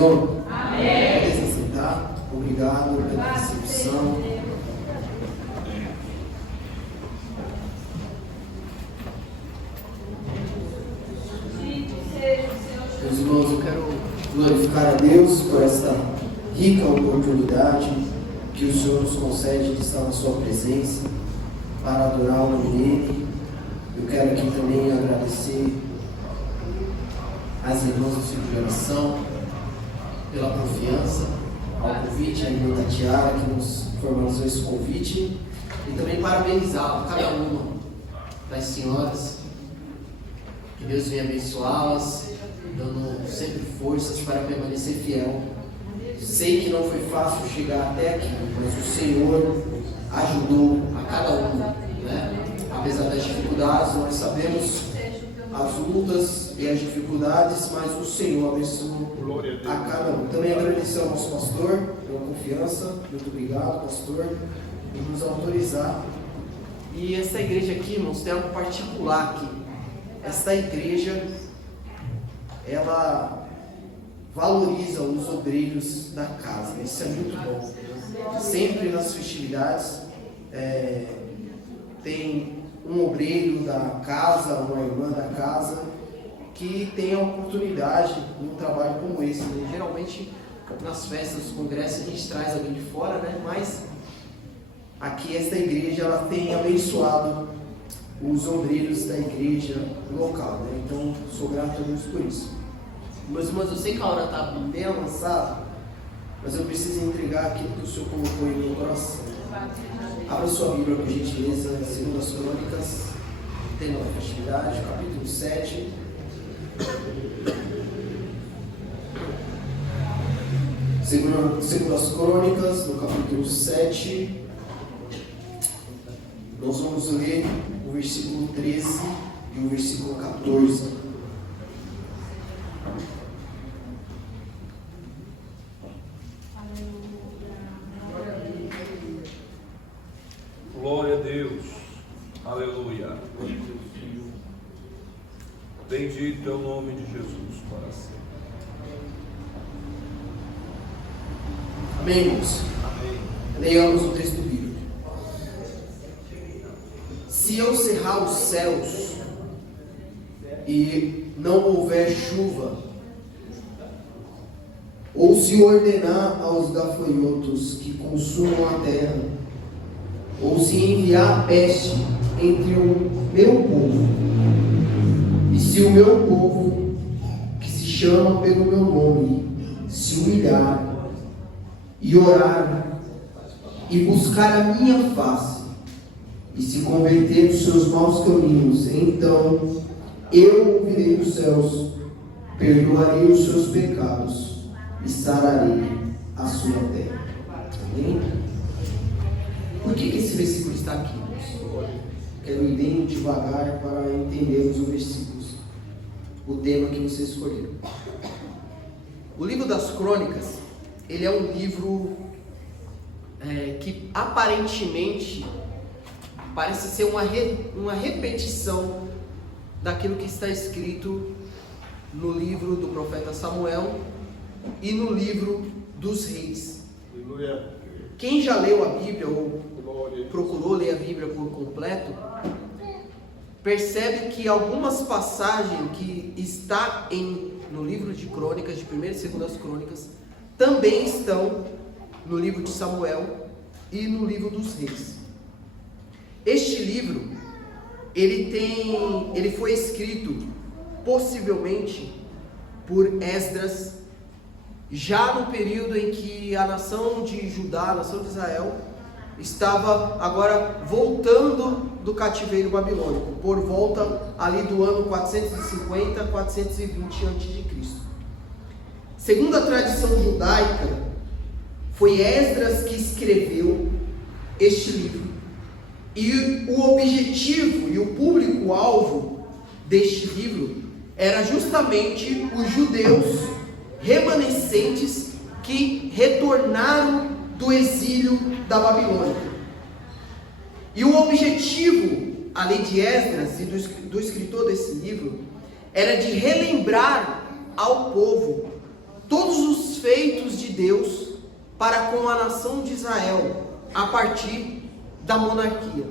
Amém. Pode se sentar. Obrigado pela recepção. Meus irmãos, eu quero glorificar a Deus por esta rica oportunidade que o Senhor nos concede de estar na sua presença para adorar o nome dele. Eu quero aqui também agradecer às irmãs do Círculo de Oração pela confiança, ao convite, à irmã Tatiara que nos formalizou esse convite, e também parabenizar cada uma das senhoras, que Deus venha abençoá-las, dando sempre forças para permanecer fiel. Sei que não foi fácil chegar até aqui, mas o Senhor ajudou a cada uma, né? Apesar das dificuldades, nós sabemos as lutas e as dificuldades, mas o Senhor abençoou a cada um. Também agradecer ao nosso pastor pela confiança. Muito obrigado, pastor, por nos autorizar. E essa igreja aqui, irmãos, tem algo particular aqui. Esta igreja, ela valoriza os obreiros da casa. Isso é muito bom. Sempre nas festividades tem um obreiro da casa, uma irmã da casa, que tem a oportunidade num trabalho como esse, né? Geralmente nas festas, nos congressos, a gente traz alguém de fora, né? Mas aqui esta igreja, ela tem abençoado os obreiros da igreja local, né? Então sou grato a Deus por isso. Meus irmãos, eu sei que a hora está bem avançada, mas eu preciso entregar aquilo que o Senhor colocou em meu coração. Abra sua Bíblia, por gentileza, segundo as Crônicas, tema da festividade, capítulo 7. Segundo as Crônicas, no capítulo 7, nós vamos ler o versículo 13 e o versículo 14. Glória a Deus, aleluia. Bendito é o nome de Jesus para sempre. Amém, irmãos? Amém. Leiamos o texto bíblico. Se eu cerrar os céus e não houver chuva, ou se ordenar aos gafanhotos que consumam a terra, ou se enviar peste entre o meu povo, e se o meu povo, que se chama pelo meu nome, se humilhar e orar e buscar a minha face e se converter dos seus maus caminhos, então eu ouvirei dos céus, perdoarei os seus pecados e sararei a sua terra. Amém? Por que esse versículo está aqui? Quero ir bem devagar para entendermos os versículos, o tema que você escolheu. O livro das Crônicas, ele é um livro que aparentemente parece ser uma repetição daquilo que está escrito no livro do profeta Samuel e no livro dos reis. Aleluia. Quem já leu a Bíblia ou procurou ler a Bíblia por completo, percebe que algumas passagens que está no livro de Crônicas, de 1ª e 2ª Crônicas, também estão no livro de Samuel e no livro dos reis. Este livro, ele foi escrito possivelmente por Esdras, já no período em que a nação de Judá, a nação de Israel, estava agora voltando do cativeiro babilônico, por volta ali do ano 450, 420 a.C. Segundo a tradição judaica, foi Esdras que escreveu este livro. E o objetivo e o público-alvo deste livro era justamente os judeus remanescentes que retornaram do exílio da Babilônia. E o objetivo ali de Esdras e do escritor desse livro era de relembrar ao povo todos os Deus para com a nação de Israel a partir da monarquia.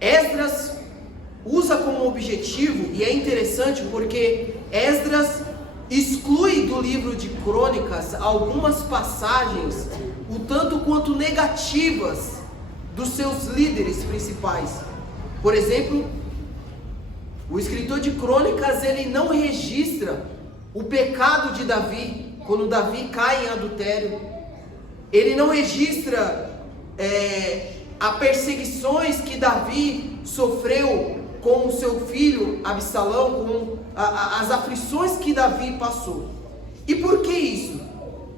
Esdras usa como objetivo, e é interessante porque Esdras exclui do livro de Crônicas algumas passagens o tanto quanto negativas dos seus líderes principais. Por exemplo, o escritor de Crônicas, ele não registra o pecado de Davi, quando Davi cai em adultério. Ele não registra as perseguições que Davi sofreu com o seu filho Absalão, com as aflições que Davi passou. E por que isso?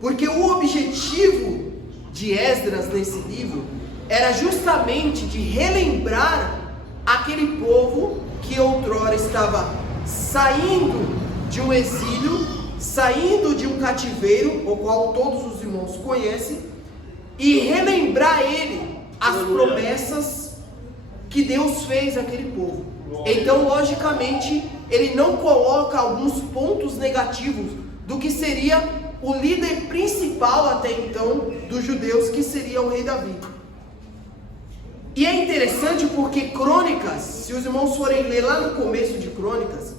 Porque o objetivo de Esdras nesse livro era justamente de relembrar aquele povo que outrora estava saindo de um exílio, saindo de um cativeiro, o qual todos os irmãos conhecem, e relembrar ele as promessas que Deus fez àquele povo. Então, logicamente, ele não coloca alguns pontos negativos do que seria o líder principal até então dos judeus, que seria o rei Davi. E é interessante porque Crônicas, se os irmãos forem ler lá no começo de Crônicas,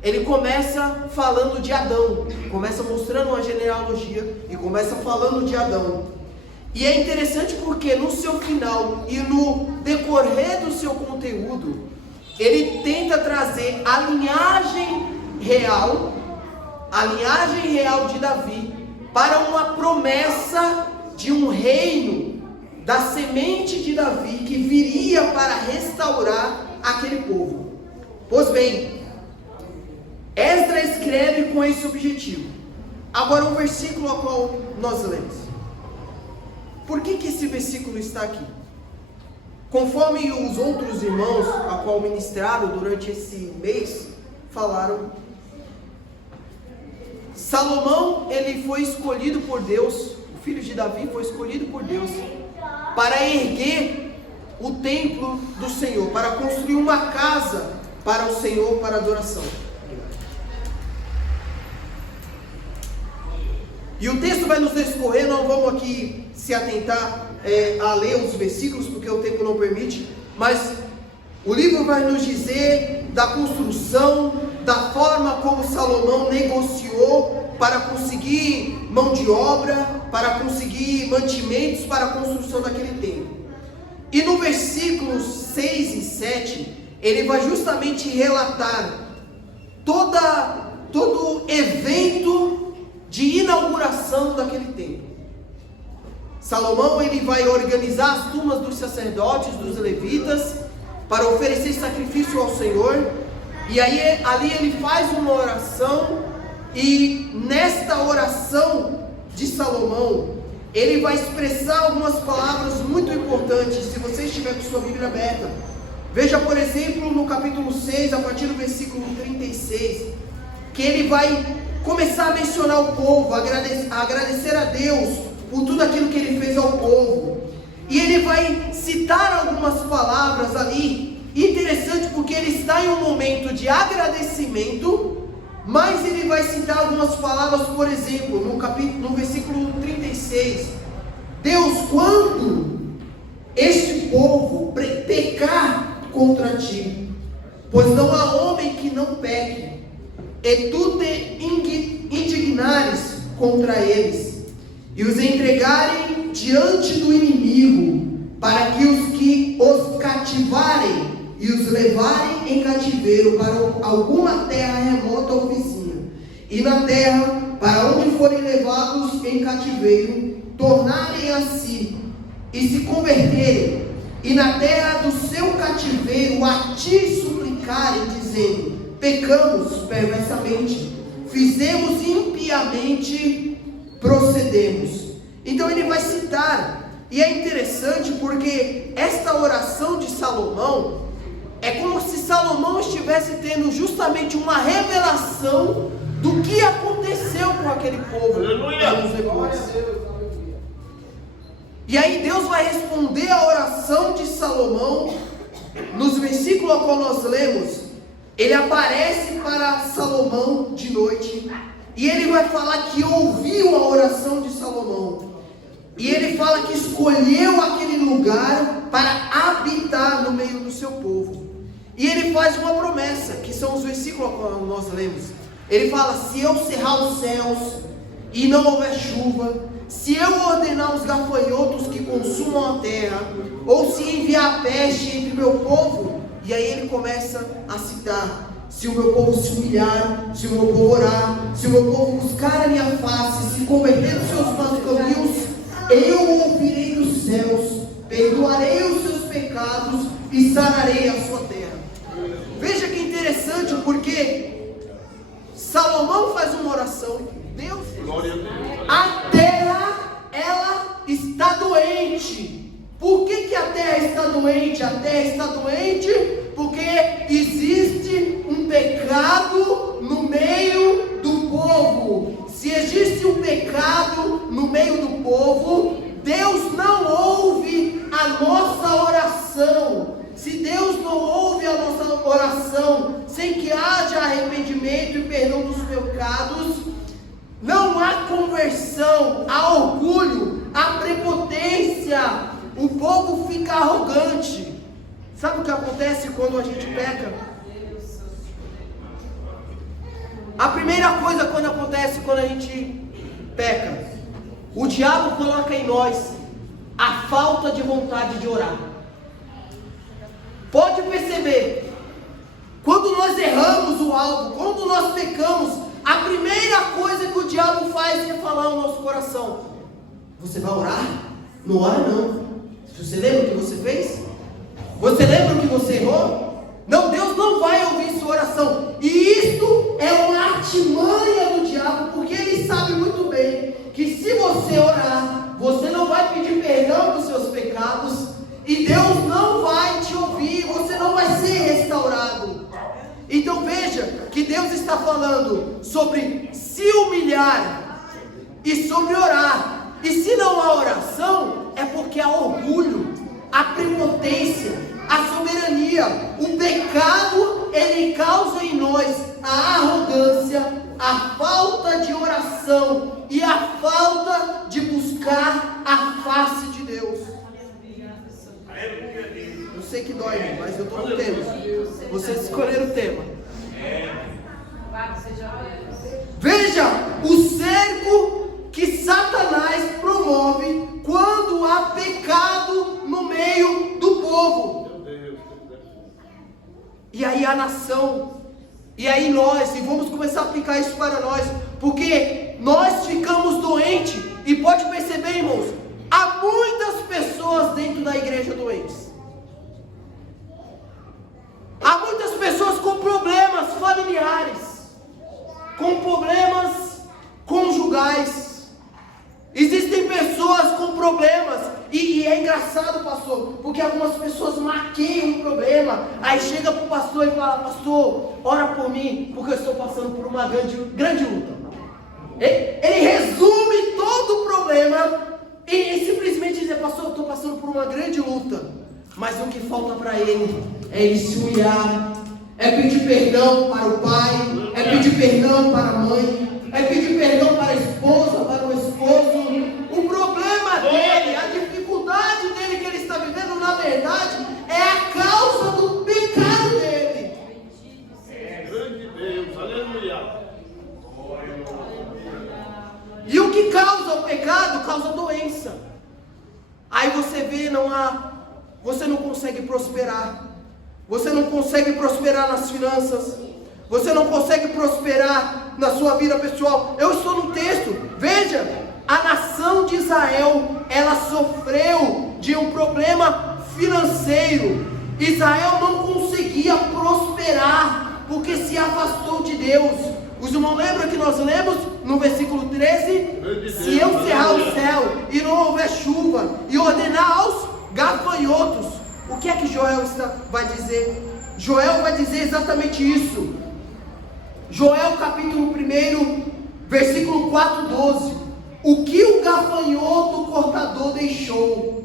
ele começa falando de Adão, começa mostrando uma genealogia e começa falando de Adão. E é interessante porque no seu final e no decorrer do seu conteúdo, ele tenta trazer a linhagem real de Davi para uma promessa de um reino da semente de Davi que viria para restaurar aquele povo. Pois bem, Esdras escreve com esse objetivo. Agora o versículo ao qual nós lemos. Por que esse versículo está aqui? Conforme os outros irmãos a qual ministraram durante esse mês falaram, Salomão, ele foi escolhido por Deus, o filho de Davi foi escolhido por Deus para erguer o templo do Senhor, para construir uma casa para o Senhor, para adoração. E o texto vai nos discorrer, não vamos aqui se atentar a ler os versículos, porque o tempo não permite, mas o livro vai nos dizer da construção, da forma como Salomão negociou para conseguir mão de obra, para conseguir mantimentos para a construção daquele templo. E no versículos 6 e 7, ele vai justamente relatar todo evento de inauguração daquele templo. Salomão, ele vai organizar as turmas dos sacerdotes, dos levitas, para oferecer sacrifício ao Senhor, e aí ali ele faz uma oração, e nesta oração de Salomão, ele vai expressar algumas palavras muito importantes. Se você estiver com sua Bíblia aberta, veja por exemplo no capítulo 6, a partir do versículo 36, que ele vai começar a mencionar o povo, agradecer a Deus por tudo aquilo que ele fez ao povo. E ele vai citar algumas palavras ali, interessante porque ele está em um momento de agradecimento, mas ele vai citar algumas palavras, por exemplo, no versículo 36, Deus, quando este povo pecar contra ti, pois não há homem que não peque, e tu te indignares contra eles, e os entregarem diante do inimigo, para que os cativarem e os levarem em cativeiro para alguma terra remota ou vizinha, e na terra para onde forem levados em cativeiro, tornarem a si e se converterem, e na terra do seu cativeiro a ti suplicarem, dizendo: pecamos perversamente, fizemos impiamente, procedemos. Então ele vai citar, e é interessante porque esta oração de Salomão é como se Salomão estivesse tendo justamente uma revelação do que aconteceu com aquele povo anos depois. E aí Deus vai responder a oração de Salomão. Nos versículos ao qual nós lemos, ele aparece para Salomão de noite E ele vai falar que ouviu a oração de Salomão. E ele fala que escolheu aquele lugar para habitar no meio do seu povo. E ele faz uma promessa, que são os versículos que nós lemos. Ele fala: se eu cerrar os céus e não houver chuva, se eu ordenar os gafanhotos que consumam a terra, ou se enviar a peste entre o meu povo. E aí ele começa a citar: se o meu povo se humilhar, se o meu povo orar, se o meu povo buscar a minha face, se converter dos seus maus caminhos, eu ouvirei dos céus, perdoarei os seus pecados e sararei a sua terra. Veja que interessante, porque Salomão faz uma oração. Deus, a terra, ela está doente. Por que a terra está doente? A terra está doente porque existe um pecado no meio do povo. Se existe um pecado no meio do povo, Deus não ouve a nossa oração. Se Deus não ouve a nossa oração sem que haja arrependimento e perdão dos pecados, não há conversão, há orgulho, há prepotência, o povo fica arrogante. Sabe o que acontece quando a gente peca? A primeira coisa quando acontece quando a gente peca, o diabo coloca em nós a falta de vontade de orar. Pode perceber, quando nós erramos o alvo, quando nós pecamos, a primeira coisa que o diabo faz é falar ao nosso coração: você vai orar? Não ora não. Você lembra o que você fez? Você lembra o que você errou? Não, Deus não vai ouvir sua oração. E isto é uma artimanha do diabo, porque ele sabe muito bem que se você orar, você não vai pedir perdão dos seus pecados, e Deus não vai te ouvir, você não vai ser restaurado. Então veja que Deus está falando sobre se humilhar e sobre orar. E se não há oração, é porque há orgulho, a prepotência, a soberania. O pecado, ele causa em nós a arrogância, a falta de oração e a falta de buscar a face de Deus. Eu sei que dói, mas eu estou no tema. Vocês escolheram o tema. Veja o cerco que Satanás promove quando há pecado no meio do povo. E aí a nação, e aí nós, e vamos começar a aplicar isso para nós, porque nós ficamos doentes, e pode perceber, irmãos, há muitas pessoas dentro da igreja doentes. Há muitas pessoas com problemas familiares, com problemas conjugais. Existem pessoas com problemas, e é engraçado, pastor, porque algumas pessoas maquiam um problema, aí chega para o pastor e fala: pastor, ora por mim, porque eu estou passando por uma grande luta. Ele resume todo o problema e simplesmente diz: pastor, eu estou passando por uma grande luta. Mas o que falta para ele é ele se humilhar, é pedir perdão para o pai, é pedir perdão para a mãe, é pedir perdão para a esposa, para o esposo. O problema dele, a dificuldade dele que ele está vivendo, na verdade, é a causa do pecado dele. Grande Deus, aleluia. E o que causa o pecado? Causa doença. Aí você vê, você não consegue prosperar. Você não consegue prosperar nas finanças. Você não consegue prosperar na sua vida pessoal. Eu estou no texto. Veja, a nação de Israel, ela sofreu de um problema financeiro. Israel não conseguia prosperar porque se afastou de Deus. Os irmãos lembram que nós lemos no versículo 13? Se eu cerrar o céu e não houver chuva e ordenar aos gafanhotos, o que é que Joel vai dizer? Joel vai dizer exatamente isso. Joel capítulo 1, versículo 4:12. O que o gafanhoto cortador deixou,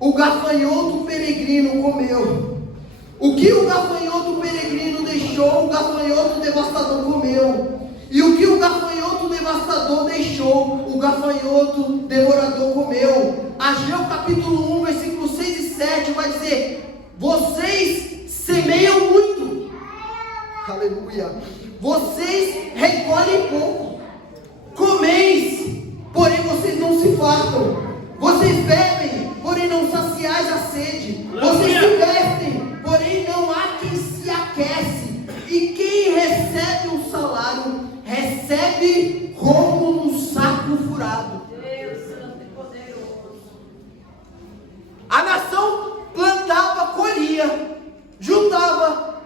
o gafanhoto peregrino comeu. O que o gafanhoto peregrino deixou, o gafanhoto devastador comeu. E o que o gafanhoto devastador deixou, o gafanhoto devorador comeu. Ageu capítulo 1, versículos 6 e 7 vai dizer: vocês semeiam muito, aleluia, vocês recolhem pouco, comeis, porém vocês não se fartam, vocês bebem, porém não saciais a sede, vocês se vestem, porém não há quem se aquece, e quem recebe um salário, recebe como um saco furado. Deus Santo e Poderoso. A nação plantava, colhia, juntava,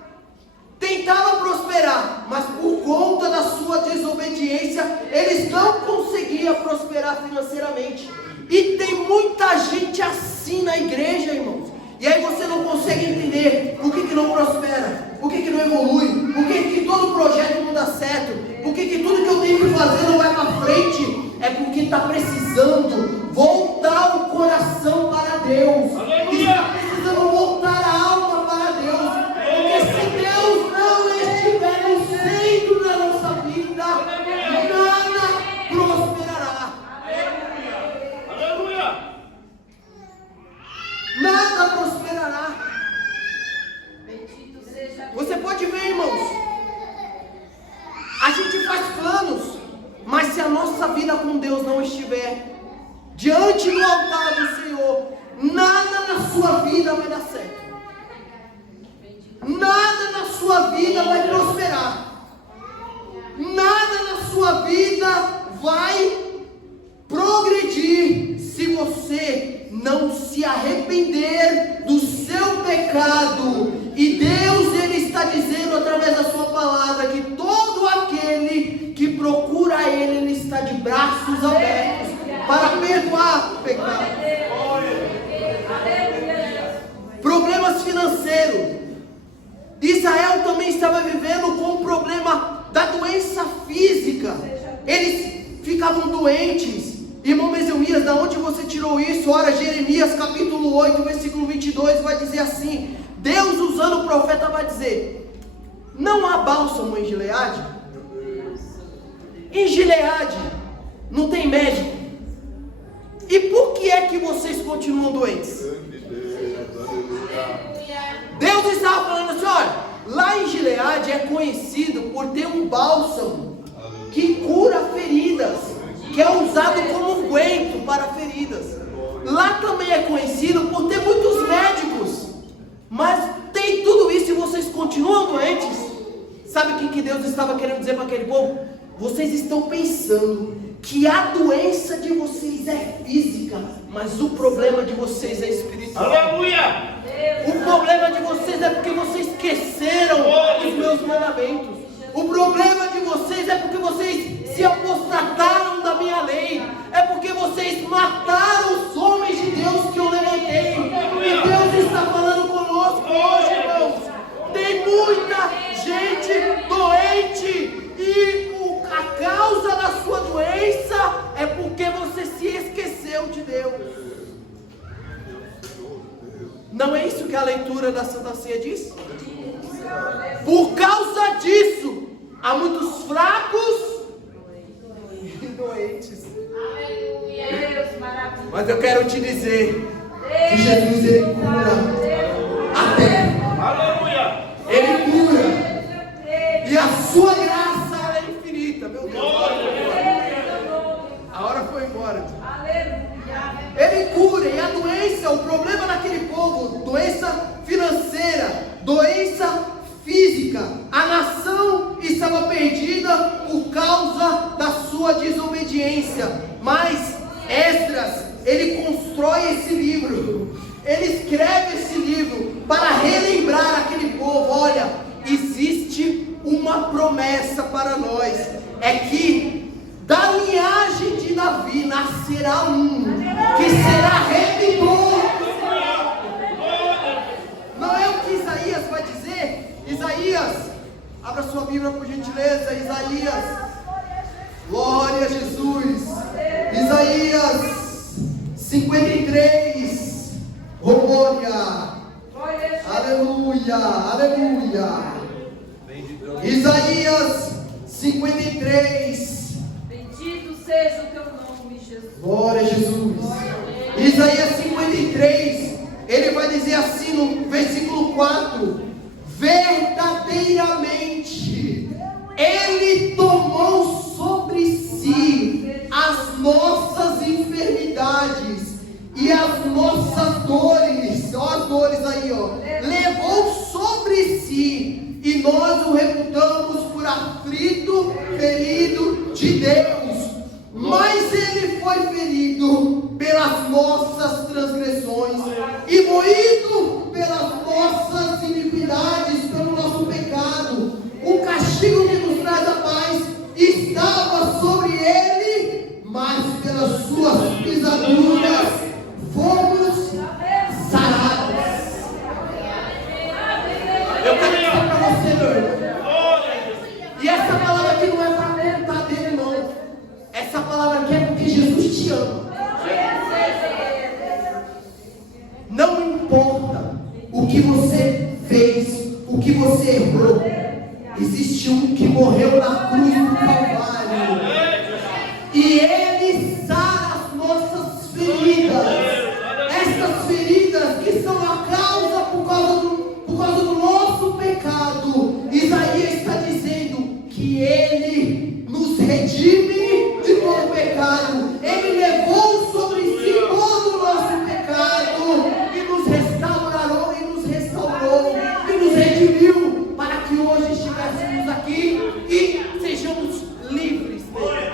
tentava prosperar, mas por conta da sua desobediência, eles não conseguiam prosperar financeiramente. E tem muita gente assim na igreja, irmãos. E aí você não consegue entender por que não prospera, por que não evolui, por que todo projeto não dá certo, por que tudo que eu tenho que fazer não vai para frente. É porque está precisando voltar o coração para Deus. Está precisando voltar a alma para Deus. Porque se Deus não estiver no centro da nossa vida, nada prosperará. Aleluia! Nada prosperará. Bendito seja Deus. Você pode ver, irmãos, a gente faz planos, mas se a nossa vida com Deus não estiver diante do altar do Senhor, nada na sua vida vai dar certo. Nada na sua vida vai prosperar. Nada na sua vida vai progredir se você não se arrepender do seu pecado. E Deus, Ele está dizendo através da sua palavra que todo aquele que procura Ele, Ele está de braços abertos para perdoar o pecado. Problemas financeiros. Israel também estava vivendo com o problema da doença física. Eles ficavam doentes. Irmão Meseumias, da onde você tirou isso? Ora, Jeremias capítulo 8, versículo 22 vai dizer assim: Deus, usando o profeta, vai dizer: não há bálsamo em Gileade? Em Gileade não tem médico. E por que é que vocês continuam doentes? Deus estava falando assim: olha, lá em Gileade é conhecido por ter um bálsamo que cura feridas, que é usado como unguento para feridas. Lá também é conhecido por ter muitos médicos, mas tem tudo isso e vocês continuam doentes. Sabe o que Deus estava querendo dizer para aquele povo? Vocês estão pensando que a doença de vocês é física, mas o problema de vocês é espiritual. Aleluia! O problema de vocês é porque vocês esqueceram os meus mandamentos. O problema de vocês é porque vocês se apostataram da minha lei. É porque vocês mataram os homens de Deus que eu levantei. E Deus está falando conosco hoje, irmãos. Tem muita gente doente. E a causa da sua doença é porque você se esqueceu de Deus. Não é isso que a leitura da Santa Ceia diz? Por causa disso, há muitos fracos e doentes. Mas eu quero te dizer que Jesus, Ele cura a terra. Aleluia! Ele cura. E a sua graça ela é infinita. Meu Deus, a hora foi embora. Ele cura. E a doença, o problema daquele povo, doença financeira, doença física, a nação estava perdida por causa da sua desobediência. Mas Esdras, ele constrói esse livro, ele escreve esse livro para relembrar aquele povo: olha, existe uma promessa para nós, é que da linhagem de Davi nascerá um que será redentor. Não é o que Isaías vai dizer? Isaías, abra sua Bíblia por gentileza. Isaías, glória a Jesus. Isaías 53, glória, aleluia, aleluia. Isaías 53, seja o teu nome, Jesus. Glória a Jesus. Isaías 53, ele vai dizer assim no versículo 4: verdadeiramente Ele tomou sobre si as nossas enfermidades e as nossas dores, ó, as dores aí, ó, levou sobre si, e nós o reputamos por aflito, ferido de Deus. Mas Ele foi ferido pelas nossas transgressões e moído pelas nossas iniquidades, pelo nosso pecado. O castigo que nos traz a paz estava sobre Ele, mas pelas suas pisaduras fomos sarados. Eu quero dizer para você, meu irmão, e essa palavra aqui não é para contar dele, não. Essa palavra aqui é porque Jesus te ama. Não importa o que você fez, o que você errou, existe um que morreu na cruz do Calvário, e Ele sara as nossas feridas. Essas feridas que são a causa por causa do nosso pecado. Isaías está dizendo que Ele nos redime de todo o pecado. Ele levou sobre si todo o nosso pecado e nos restaurou, e nos redimiu para que hoje estivéssemos aqui e sejamos livres dele.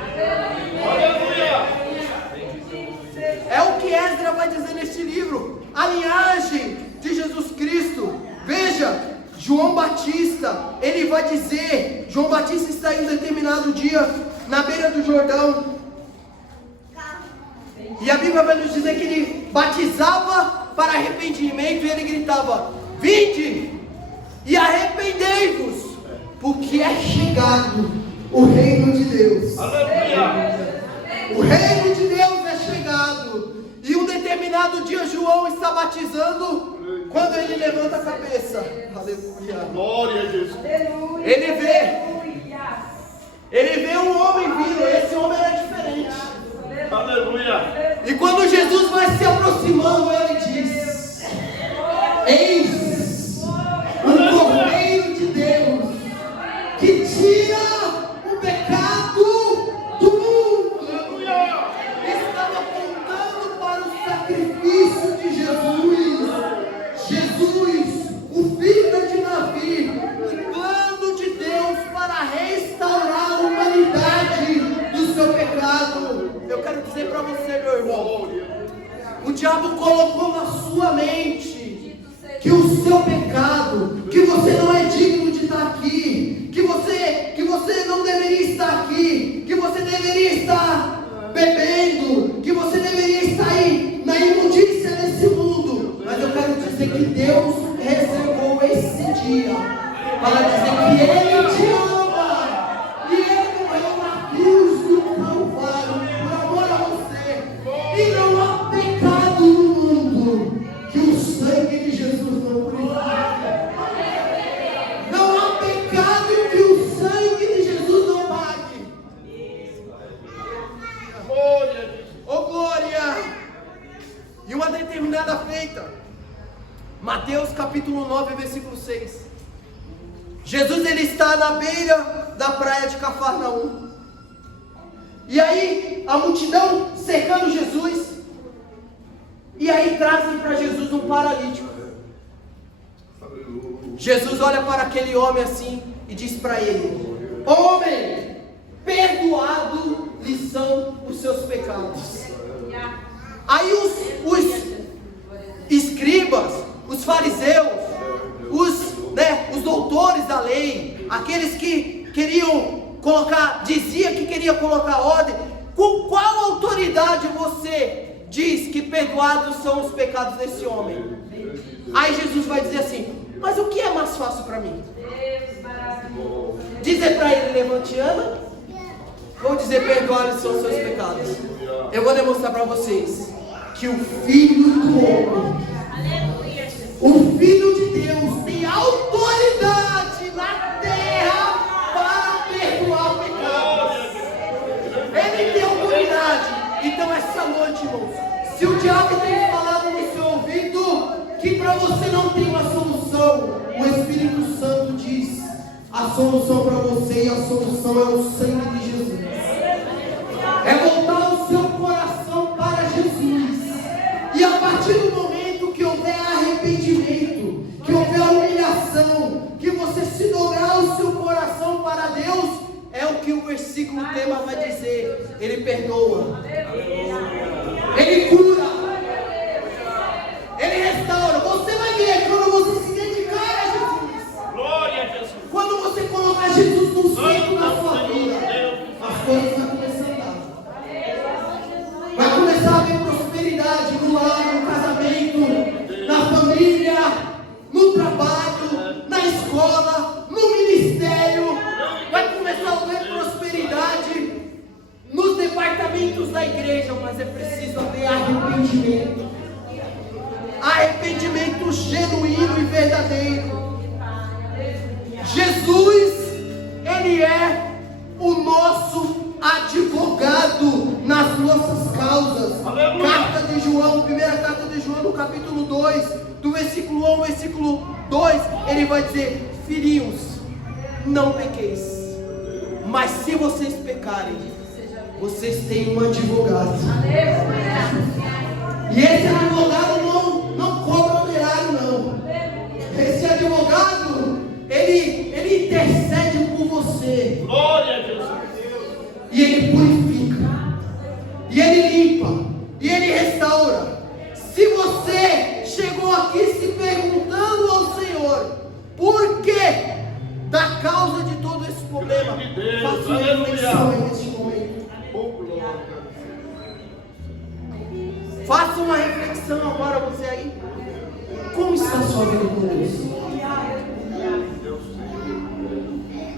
É o que Esdras vai dizer neste livro, a linhagem de Jesus Cristo. Veja, João Batista, ele vai dizer, João Batista está em um determinado dia na beira do Jordão, e a Bíblia vai nos dizer que ele batizava para arrependimento, e ele gritava: vinde e arrependei-vos, porque é chegado o reino de Deus. Aleluia. O reino de Deus é chegado. E um determinado dia João está batizando, quando ele levanta a cabeça, aleluia, Glória a Jesus. ele vê um homem vindo. Esse homem era diferente. Aleluia. E quando Jesus vai se aproximando, ele diz: eis o Cordeiro de Deus, que tira o pecado do mundo. Estava apontando para o sacrifício de Jesus. Jesus, o filho de Davi, o plano de Deus para restaurar a humanidade do seu pecado. Eu quero dizer para você, meu irmão, o diabo colocou na sua mente que o seu pecado, que você não é digno de estar aqui, que você não deveria estar aqui, que você deveria estar bebendo, que você deveria estar aí na imundícia desse mundo. Mas eu quero dizer que Deus reservou esse dia para dizer que Ele te ama, e Ele morreu na cruz do Calvário por amor a você. E não há pecado no mundo que o sangue de Jesus não purifique. Não há pecado que o sangue de Jesus não pague. Oh glória! E uma determinada feita, Mateus capítulo 9, versículo 6. Jesus, ele está na beira da praia de Cafarnaum. E aí a multidão cercando Jesus. E aí trazem para Jesus um paralítico. Jesus olha para aquele homem assim e diz para ele: homem, perdoado lhe são os seus pecados. Aí os escribas, os fariseus, os doutores da lei, aqueles que queriam colocar, dizia que queria colocar ordem, com qual autoridade você diz que perdoados são os pecados desse homem? Aí Jesus vai dizer assim: mas o que é mais fácil para mim? Dizer para ele: levante e anda? Vou dizer: perdoados são os seus pecados. Eu vou demonstrar para vocês que o Filho do Homem, o Filho de Deus, tem autoridade na terra para perdoar pecados. Ele tem autoridade. Então essa noite, irmãos, se o diabo tem falado no seu ouvido que para você não tem uma solução, o Espírito Santo diz: a solução para você, e a solução é o sangue de Jesus. É voltar o seu coração para Jesus. E a partir do momento que houver arrependimento, que houver humilhação, que você se dobrar o seu coração para Deus, é o que o versículo tema vai dizer: Ele perdoa, Ele cura, Ele restaura. Você vai ver quando você se dedicar a Jesus. Glória a Jesus. Quando você colocar Jesus no centro da sua vida, as coisas vão começar a andar. Vai começar a haver prosperidade no lar, no casamento, na família, no trabalho, na escola, no ministério. Vai começar a haver prosperidade nos departamentos da igreja, mas é preciso haver arrependimento. Arrependimento genuíno e verdadeiro. Jesus, Ele é o nosso advogado nas nossas causas. Aleluia. Carta de João, primeira carta de João, no capítulo 2, do versículo 1 ao versículo 2, ele vai dizer: filhinhos, não pequeis, mas se vocês pecarem, vocês têm um advogado. E esse advogado não cobra honorário, não. Esse advogado, ele intercede por você. Glória a Jesus. E ele purifica, e ele limpa, e ele restaura. Se você chegou aqui se perguntando ao Senhor por que da causa de todo esse problema, faça uma reflexão neste momento. Faça uma reflexão agora, você aí. Como está a sua vida com Deus?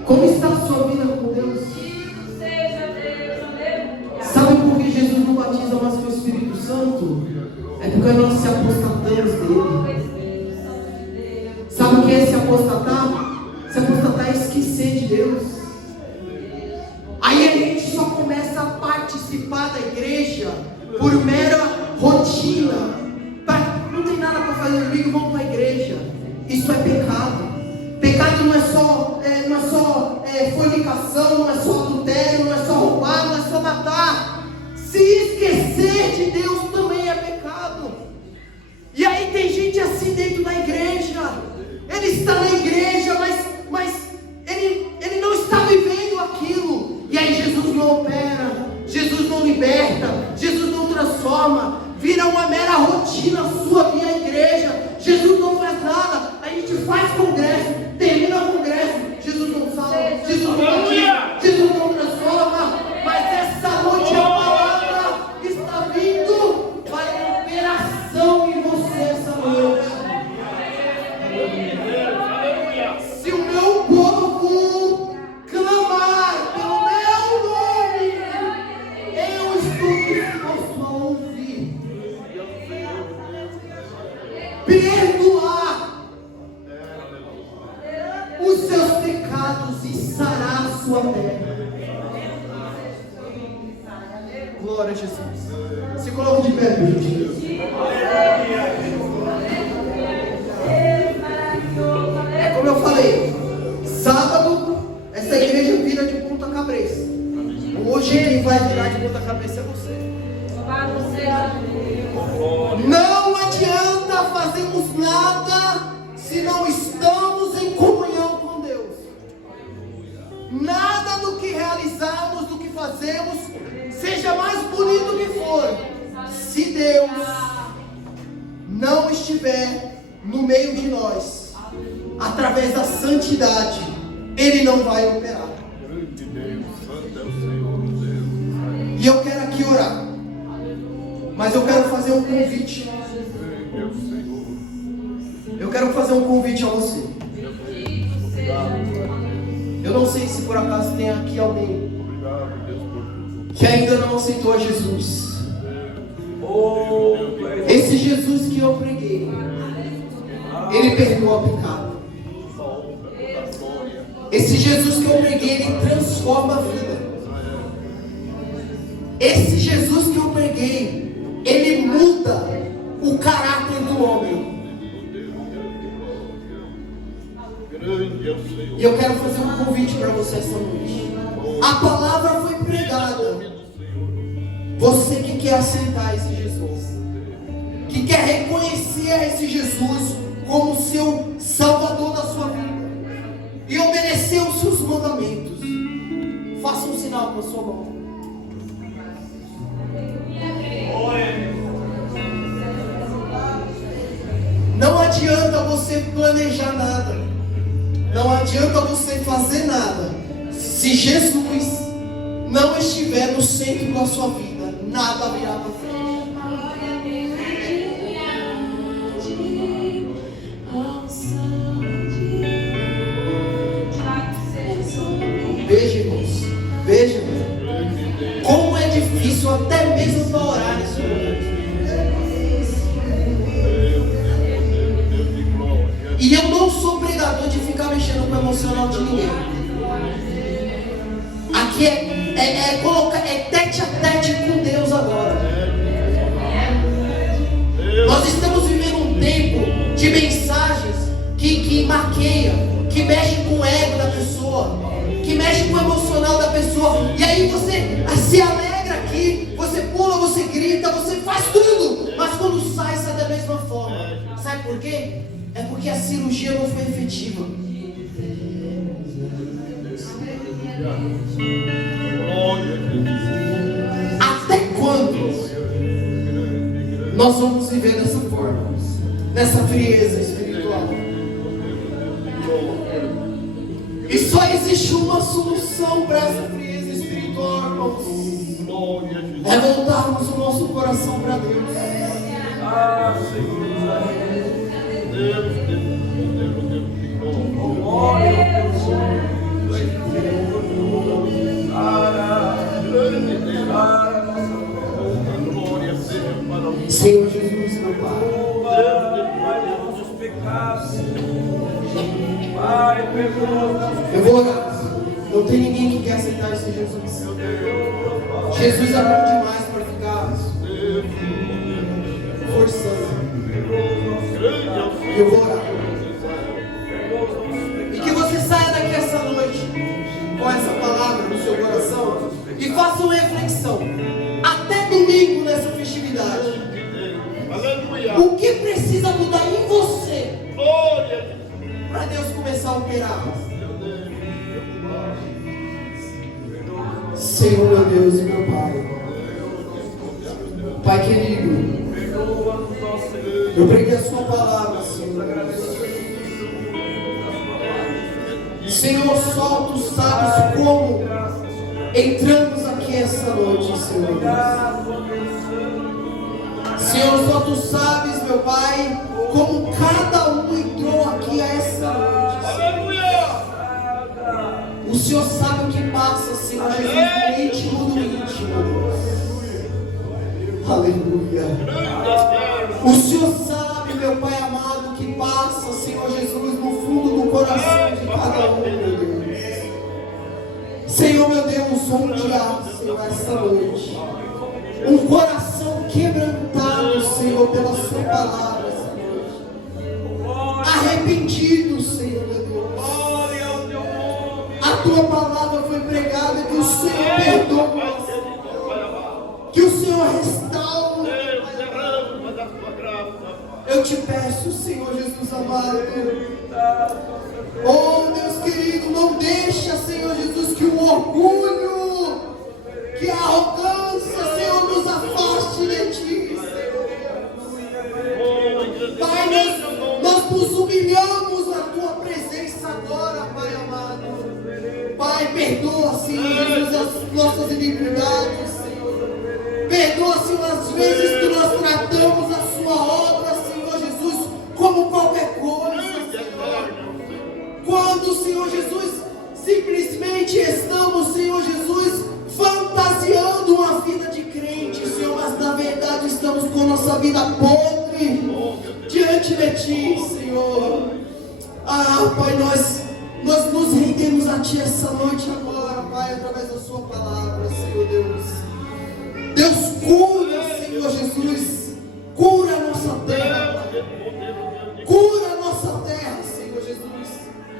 Como está a sua vida com Deus? Sabe por que Jesus não batiza mais com o Espírito Santo? É porque nós se apostatamos dele. Sabe o que é se apostatar? Se apostatar é esquecer de Deus. Aí a gente só começa a participar da igreja por mera rotina. Não tem nada para fazer domingo, vamos para a igreja. Isso é pecado. Pecado não é só fornicação, não é só adultério, não é só roubar, não é só matar. Se esquecer de Deus também é pecado. E aí tem gente assim dentro da igreja. Ele está na igreja, mas ele não está vivendo aquilo. E aí Jesus não opera, Jesus não liberta, Jesus não transforma. Vira uma mera rotina sua vir à igreja. Jesus não faz nada. A gente faz congresso, termina o congresso, Jesus não salva, Jesus não batiza, Jesus não transforma. Mas essa noite a palavra está vindo para operação em você essa noite. Se o meu povo clamar pelo meu nome, eu estou disposto a ouvir, perdoar os seus pecados e sarar a sua terra. Glória a Jesus. Se coloque de pé, por gentileza. É como eu falei, sábado essa igreja vira de ponta cabeça. Hoje quem vai virar de ponta cabeça é você. Não adianta fazermos nada se não estamos em comunhão com Deus. Nada do que realizarmos, do que fazemos, seja mais bonito que for, se Deus não estiver no meio de nós, através da santidade, Ele não vai operar. E eu quero aqui orar, mas eu quero fazer um convite. Eu quero fazer um convite a você. Eu não sei se por acaso tem aqui alguém que ainda não aceitou a Jesus. Esse Jesus que eu preguei, Ele perdoa o pecado. Esse Jesus que eu preguei, Ele transforma a vida. Esse Jesus que eu preguei, ele muda o caráter do homem. Grande é o Senhor. E eu quero fazer um convite para você essa noite. A palavra foi pregada. Você que quer aceitar esse Jesus, que quer reconhecer esse Jesus como seu Salvador da sua vida e obedecer os seus mandamentos, faça um sinal com a sua mão. Não adianta você planejar nada, não adianta você fazer nada, se Jesus não estiver no centro da sua vida, nada virá para frente. Veja, irmãos, veja como é difícil até mesmo para orar nesse momento. E eu não sou pregador de ficar mexendo com o emocional de ninguém. Aqui é tete a tete com Deus agora. Nós estamos vivendo um tempo de mensagens que maqueia, que mexe com o ego da pessoa, que mexe com o emocional da pessoa. E aí você se alegra aqui, você pula, você grita, você faz tudo, mas quando sai da mesma forma. Sabe por quê? É porque a cirurgia não foi efetiva. Até quando nós vamos viver dessa forma, nessa frieza espiritual? E só existe uma solução para essa frieza espiritual, irmãos. É voltarmos o nosso coração para Deus. Senhor Jesus, meu Pai, eu vou orar. Não tem ninguém que quer aceitar esse Jesus. Jesus é bom demais para ficar forçando. E eu vou orar. E que você saia daqui essa noite com essa palavra no seu coração e faça uma reflexão. Até domingo nessa festividade. O que precisa mudar em você para Deus começar a operar? Senhor, meu Deus e meu Pai. Pai querido, eu preguei a sua palavra, Senhor. Senhor, só tu sabes como entramos aqui essa noite, Senhor. Senhor, só tu sabes, meu Pai, como cada um entrou aqui a essa noite. O Senhor sabe o que passa, Senhor Jesus, no íntimo do íntimo. Aleluia. O Senhor sabe, meu Pai amado, o que passa, Senhor Jesus, no fundo do coração de cada um, meu Deus. Senhor, meu Deus, onde há, Senhor, essa noite um coração quebrantado, Senhor, pela sua palavra essa noite, arrependido, Senhor, meu Deus. A tua palavra foi pregada, que o Senhor perdoa, que o Senhor restaura. Eu te peço, Senhor Jesus amado, oh Deus querido, não deixa, Senhor Jesus, que o orgulho, que a arrogância, Senhor, nos afaste de ti, Senhor. Pai, nós nos humilhamos na tua presença agora, Pai amado. Pai, perdoa, Senhor Jesus, as nossas iniquidades, Senhor. Perdoa, Senhor, as vezes que nós tratamos a sua obra, Senhor Jesus, como qualquer coisa, Senhor. Quando, Senhor Jesus, simplesmente estamos, Senhor Jesus, fantasiando uma vida de crente, Senhor, mas na verdade estamos com nossa vida podre diante de ti, Senhor. Pai, nós nos rendemos a ti essa noite agora, Pai, através da sua palavra, Senhor Deus. Deus, cura, Senhor Jesus, cura a nossa terra, cura a nossa terra, Senhor Jesus,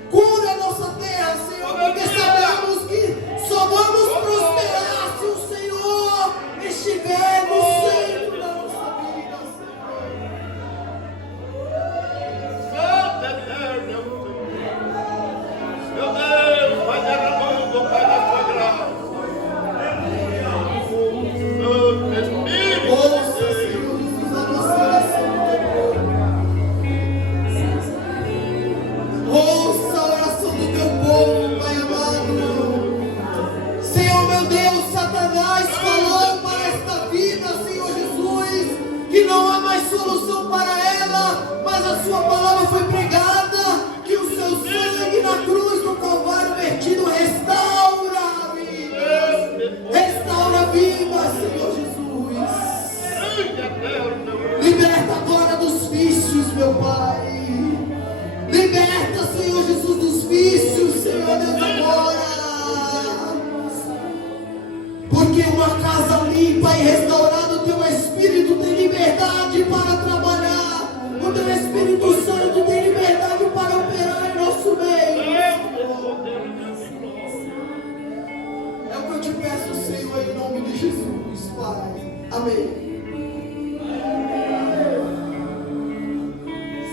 cura a nossa terra, Senhor, porque sabemos que só vamos prosperar se o Senhor estiver no centro da nossa vida, Santo eterno, meu Deus, vai derramando, Pai, da tua graça. Santo Espírito ouça, de Deus. Senhor Jesus, a nossa oração do teu povo. Ouça a oração do teu povo, Pai amado. Senhor meu Deus, Satanás falou para esta vida, Senhor Jesus, que não há mais solução para ela, mas a sua palavra foi pregada, que o seu sangue na cruz do Calvário vertido restaura a vida, restaura a vida, Senhor Jesus. Liberta agora dos vícios, meu Pai. Liberta, Senhor Jesus, dos vícios, Senhor Deus, agora. Porque uma casa limpa e restaurada, o teu Espírito tem liberdade para trabalhar. O teu Espírito Santo tem liberdade para operar em nosso meio. É o que eu te peço, Senhor, em nome de Jesus, Pai. Amém.